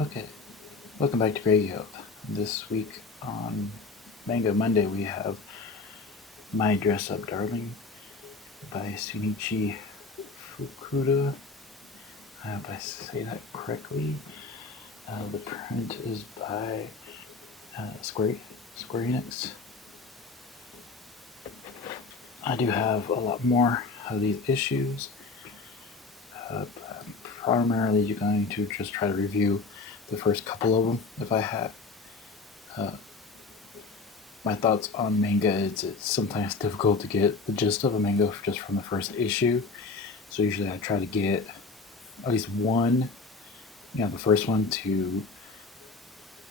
Okay, welcome back to Greyguild. This week on Manga Monday we have My Dress Up Darling by Sunichi Fukuda. I hope I say that correctly. The print is by Square Enix. I do have a lot more of these issues. I'm primarily going to just try to review the first couple of them if I have. My thoughts on manga is it's sometimes difficult to get the gist of a manga just from the first issue. So usually I try to get at least one, the first one to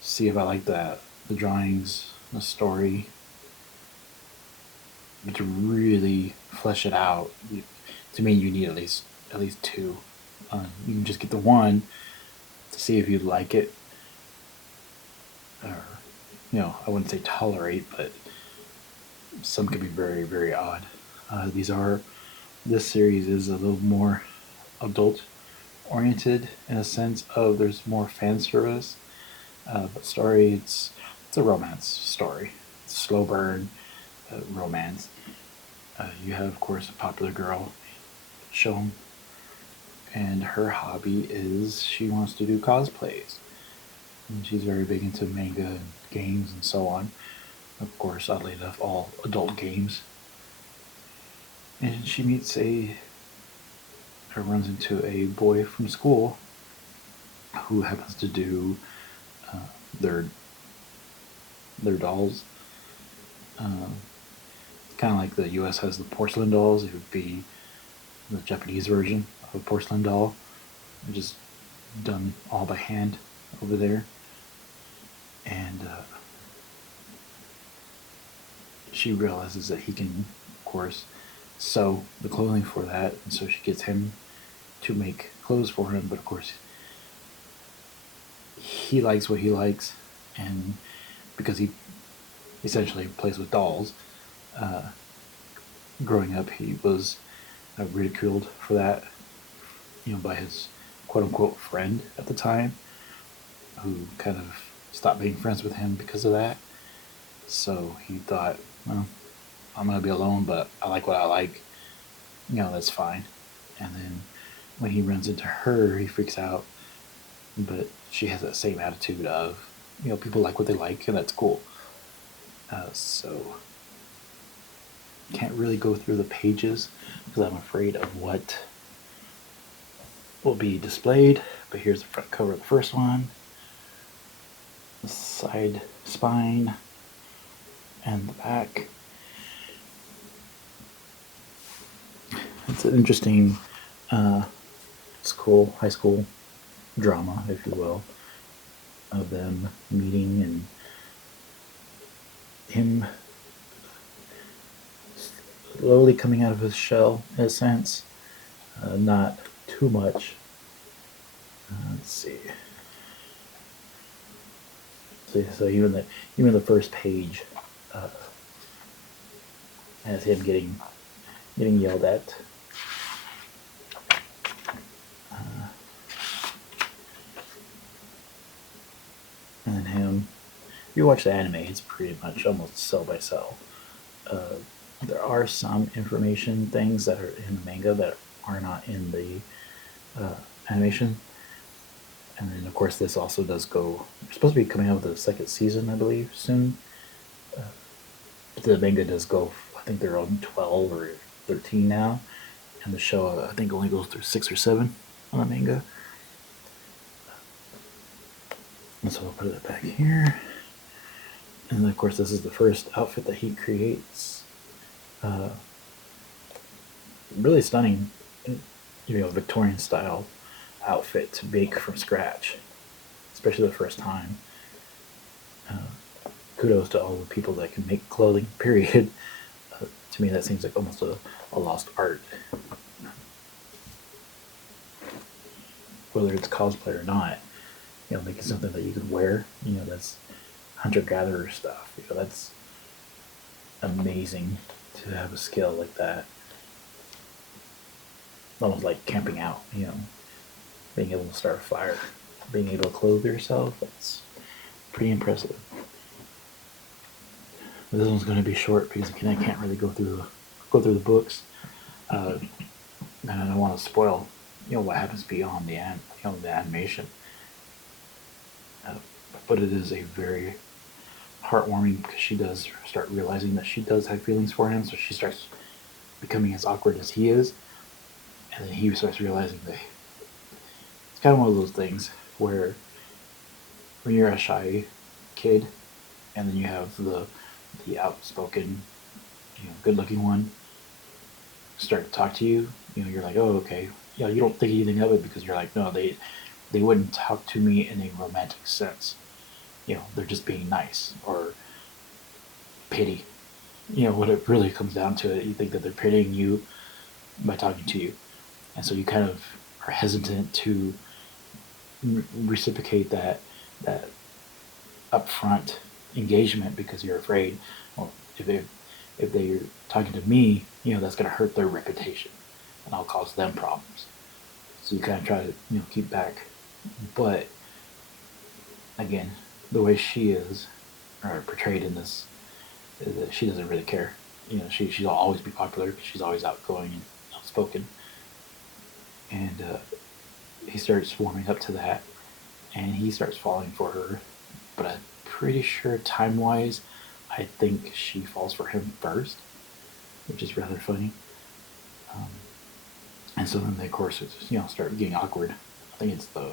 see if I like the drawings, the story. But to really flesh it out, to me you need at least two. You can just get the one to see if you like it, or I wouldn't say tolerate, but some can be very very odd. This series is a little more adult oriented in a sense of there's more fan service, but story it's a romance story. It's a slow burn romance. You have of course a popular girl shown, and her hobby is she wants to do cosplays. And she's very big into manga and games and so on. Of course, oddly enough, all adult games. And she meets or runs into a boy from school who happens to do uh, their their dolls. Uh, kind of like the U.S. has the porcelain dolls. It would be the Japanese version of a porcelain doll, just done all by hand over there. And she realizes that he can, of course, sew the clothing for that, and so she gets him to make clothes for him. But of course, he likes what he likes, and because he essentially plays with dolls, uh, growing up he was ridiculed for that, by his quote unquote friend at the time, who kind of stopped being friends with him because of that. So he thought, well, I'm gonna be alone, but I like what I like. That's fine. And then when he runs into her, he freaks out. But she has that same attitude of, people like what they like, and that's cool. So can't really go through the pages because I'm afraid of what will be displayed. But here's the front cover of the first one, the side spine, and the back. It's an interesting high school drama, if you will, of them meeting and him slowly coming out of his shell, in a sense. Not too much. Let's see. So even the first page has him getting yelled at. And then him. If you watch the anime, it's pretty much almost cell by cell. There are some information things that are in the manga that are not in the animation. And then, of course, this also does go. It's supposed to be coming out with the second season, I believe, soon. But the manga does go. I think they're on 12 or 13 now, and the show I think only goes through 6 or 7 on the manga. And so I'll put it back here. And then, of course, this is the first outfit that he creates. Really stunning, Victorian style outfit to make from scratch, especially the first time. Kudos to all the people that can make clothing, period. To me, that seems like almost a lost art. Whether it's cosplay or not, making something that you can wear, that's hunter-gatherer stuff. That's amazing to have a skill like that. Almost like camping out, being able to start a fire. being able to clothe yourself, that's pretty impressive. This one's going to be short because again, I can't really go through the books, and I don't want to spoil what happens beyond the animation. Uh, but it is a very heartwarming because she does start realizing that she does have feelings for him, so she starts becoming as awkward as he is, and then he starts realizing that it's kind of one of those things where when you're a shy kid and then you have the outspoken, good-looking one start to talk to you, you're like, oh, okay. You don't think anything of it because you're like, no, they wouldn't talk to me in a romantic sense. They're just being nice or pity. What it really comes down to it, you think that they're pitying you by talking to you, and so you kind of are hesitant to reciprocate that upfront engagement because you're afraid, well, if they're talking to me, that's going to hurt their reputation, and I'll cause them problems. So you kind of try to keep back, but again, the way she is or portrayed in this is that she doesn't really care. She'll always be popular because she's always outgoing and outspoken, and he starts warming up to that, and he starts falling for her. But I'm pretty sure time-wise, I think she falls for him first, which is rather funny. Um, and so then, of course, it's start getting awkward. I think it's the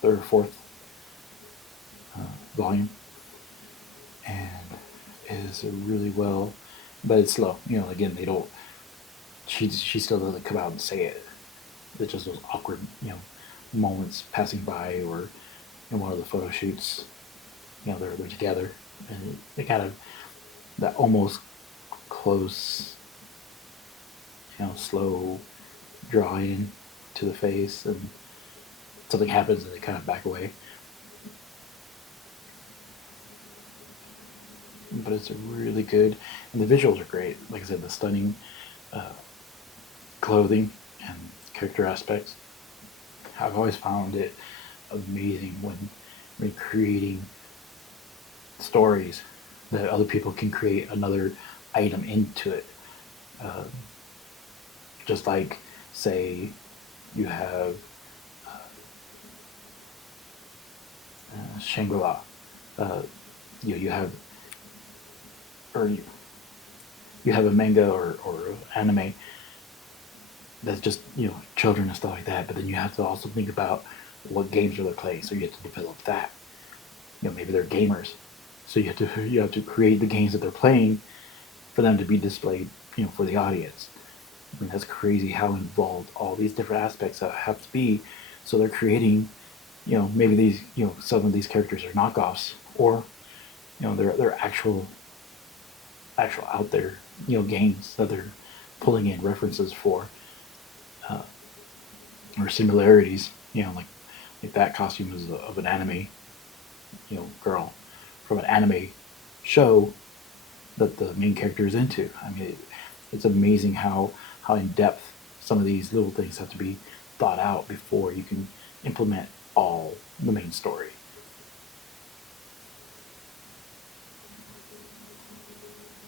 third or fourth volume, and is really well, but it's slow. Again, they don't. She still doesn't come out and say it. It's just those awkward moments passing by, or in one of the photo shoots, they're together, and they kind of that almost close, slow drawing to the face, and something happens and they kind of back away. But it's really good, and the visuals are great. Like I said, the stunning clothing and character aspects. I've always found it amazing when creating stories that other people can create another item into it. Uh, just like, say, you have Shangri-La. You have, or you have a manga or anime that's just children and stuff like that. But then you have to also think about what games are they playing, so you have to develop that. Maybe they're gamers, so you have to create the games that they're playing for them to be displayed for the audience. I mean, that's crazy how involved all these different aspects have to be. So they're creating, maybe these, some of these characters are knockoffs, or they're actual out there, games that they're pulling in references for, uh, or similarities. Like that costume is of an anime, girl from an anime show that the main character is into. I mean, it's amazing how in depth some of these little things have to be thought out before you can implement all the main story.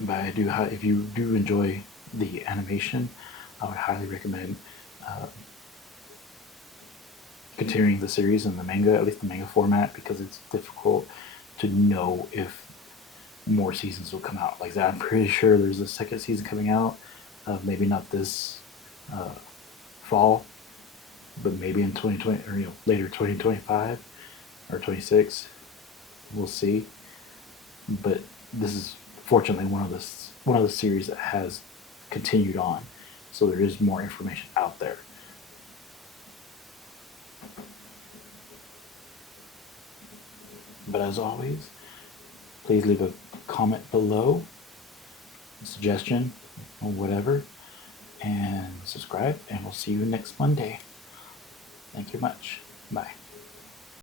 But if you do enjoy the animation, I would highly recommend uh, continuing the series in the manga, at least the manga format, because it's difficult to know if more seasons will come out. Like that, I'm pretty sure there's a second season coming out. Maybe not this fall, but maybe in 2020 or later 2025 or 26. We'll see. But this is fortunately one of the series that has continued on, so there is more information out there. But as always, please leave a comment below, a suggestion, or whatever, and subscribe, and we'll see you next Monday. Thank you much. Bye.